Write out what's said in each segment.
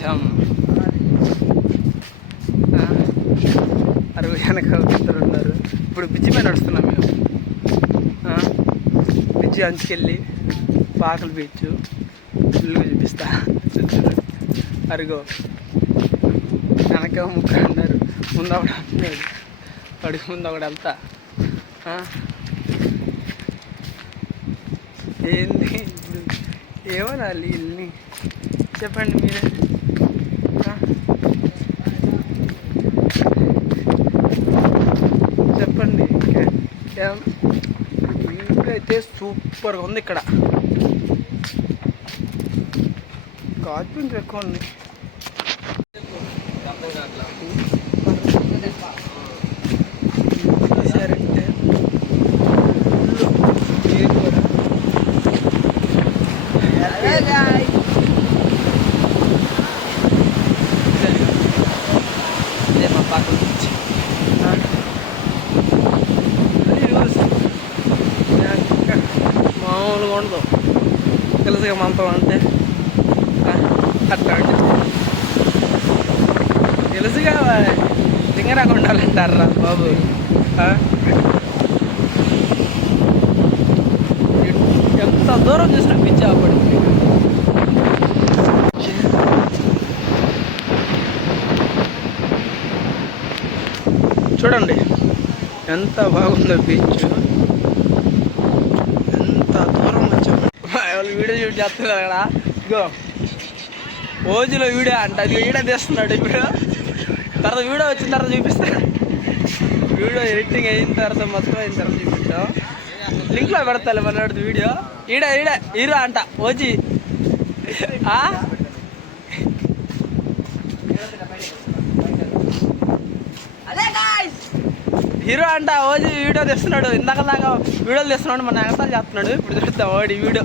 వచ్చేసాం అరవై వెనకాల ఇద్దరు ఉన్నారు ఇప్పుడు బిజ్జి మీద నడుస్తున్నాం మేము. బిజ్జి అంచుకెళ్ళి పాకలు బీచ్ ఫుల్గా చూపిస్తా. అరుగో. వెనక ముగ్గురు అన్నారు. ముందు ఒకటి అంటున్నాడు అడుగు ముందు ఒకటి వెళ్తా. ఏంది ఇప్పుడు? ఏమనాలి వీళ్ళని చెప్పండి మీరే ఆ? చెప్పండి ఇంకా ఏం- వ్యూ అయితే సూపర్గా ఉంది ఇక్కడ. గాజు ఎక్కువ ఉంది చూసారంటే ఫుల్ నీరు కూడా. ఇదే మా పక్కన నుంచి. ఆ. అది చూసి. ఇంకా మామూలుగా ఉండదు ఇక మంతం అంటే అట్లా తెలుసు తెలుసుగా దింగరాగా ఉండాలంటారా బాబు ఎంత దూరం చూసిన పిచ్చి అప్పుడు చూడండి ఎంత బాగుందో బీచ్ ఎంత దూరం వచ్చాము వాళ్ళు వీడియో షూట్ చేస్తున్నారు కదా. ఇగో ఓజులో వీడియో అంట. అది వీడియో తీస్తున్నాడు ఇప్పుడు. తర్వాత వీడియో వచ్చిన తర్వాత చూపిస్తాడు వీడియో ఎడిటింగ్ అయిన తర్వాత మొత్తం అయిన తర్వాత చూపిస్తాం లింక్లో పెడతాను మనోడి వీడియో. ఈడ ఈడ. హీరో అంట. ఓజీ. ఆ? హీరో అంట ఓజీ వీడియో తెస్తున్నాడు. ఇందాక దాకా వీడియోలు తెస్తున్నాడు. మన ఎగతాలు చేస్తున్నాడు. ఇప్పుడు చూస్తాం ఓడి వీడియో.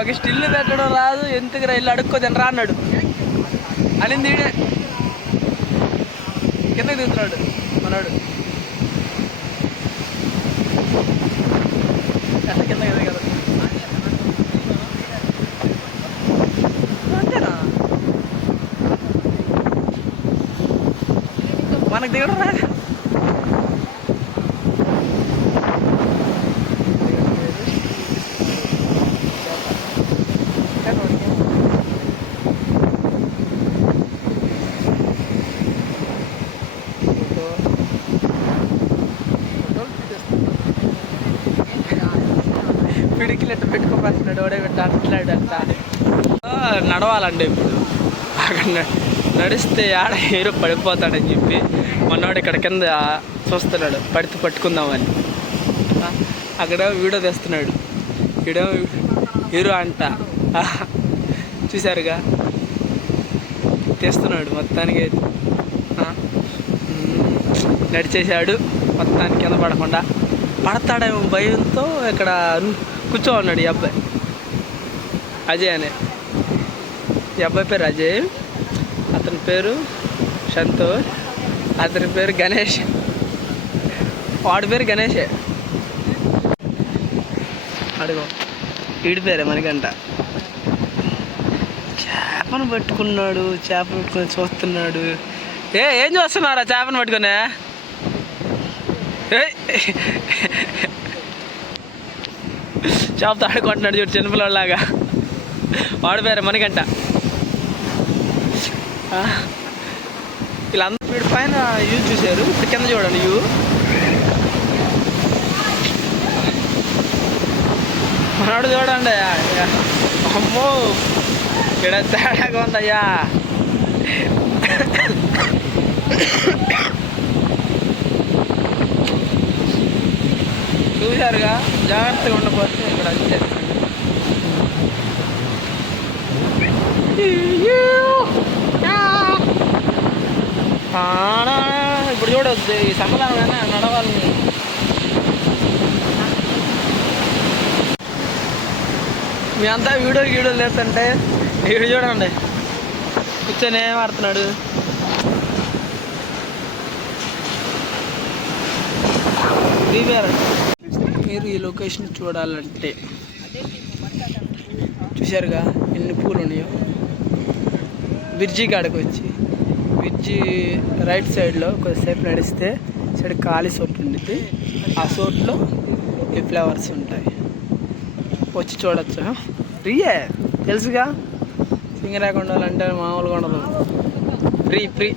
ఒక స్టిల్ పెట్టడం రాదు ఎందుకు రైళ్ళు ఇల్లు అడుక్కో తినరా అన్నాడు. అనింది ఈడే. కిందకి దిగుతున్నాడు మనోడు. ఎట్ట కిందకి దిగదు అంతేనా? మనకు దిగడం రాదు? పిడికిలు ఎట్ట పెట్టుకోమంటున్నాడు ఓడే పెట్ట అంటున్నాడు అంట నడవాలండి ఇప్పుడు. అక్కడ నడిస్తే ఆడ హీరో పడిపోతాడని చెప్పి మొన్నవాడు ఇక్కడ కింద చూస్తున్నాడు. పడితే పట్టుకుందామని. అక్కడ వీడియో తెస్తున్నాడు. వీడియో హీరో అంట. చూసారుగా చూశారుగా మొత్తానికి అయితే. నడిచేశాడు. మొత్తానికి కింద పడకుండా. పడతాడేమో భయంతో ఇక్కడ కూర్చో ఉన్నాడు ఈ అబ్బాయి. అజయ్ అనే. ఈ అబ్బాయి పేరు అజయ్. అతని పేరు సంతోష్. అతని పేరు గణేష్. వాడి పేరు గణేషే. అడుగు. వీడి పేరే మనకంట చేపను పట్టుకున్నాడు చేప పట్టుకొని చూస్తున్నాడు. ఏ ఏం చూస్తున్నారా చేపను పట్టుకునే? ఏయ్. చేపతో ఆడుకుంటున్నాడు చూడు చిన్నపిల్లలాగా వాడి వాడిపోయారు మనకంట ఆ, వీళ్ళందరూ వీడి పైన యూ చూశారు. ఇప్పుడు కింద చూడండి యూ. మనోడు చూడండి అమ్మో ఇక్కడ తేడాగా ఉందయ్యా. చూశారుగా జాగ్రత్తగా ఉండకపోతే ఇక్కడ వచ్చేది ఇప్పుడు చూడొద్దు ఈ సమాధానమైనా నడవాలని మీ అంతా వీడియో వీడియో లేదంటే వీడు చూడండి కూర్చొని ఏం ఆడుతున్నాడు దిగారు మీరు ఈ లొకేషన్ చూడాలంటే చూశారుగా ఎన్ని పూలు ఉన్నాయో? బ్రిడ్జి కాడకు వచ్చి బ్రిడ్జి రైట్ సైడ్లో కొద్దిసేపు నడిస్తే సైడ్ ఖాళీ సోట్ ఉండిద్ది. ఆ సోట్లో ఈ ఫ్లవర్స్ ఉంటాయి. వచ్చి చూడొచ్చు ఫ్రీయే తెలుసుగా? సింగరాకుండా అంటే మామూలుగా ఉండదు. Free free.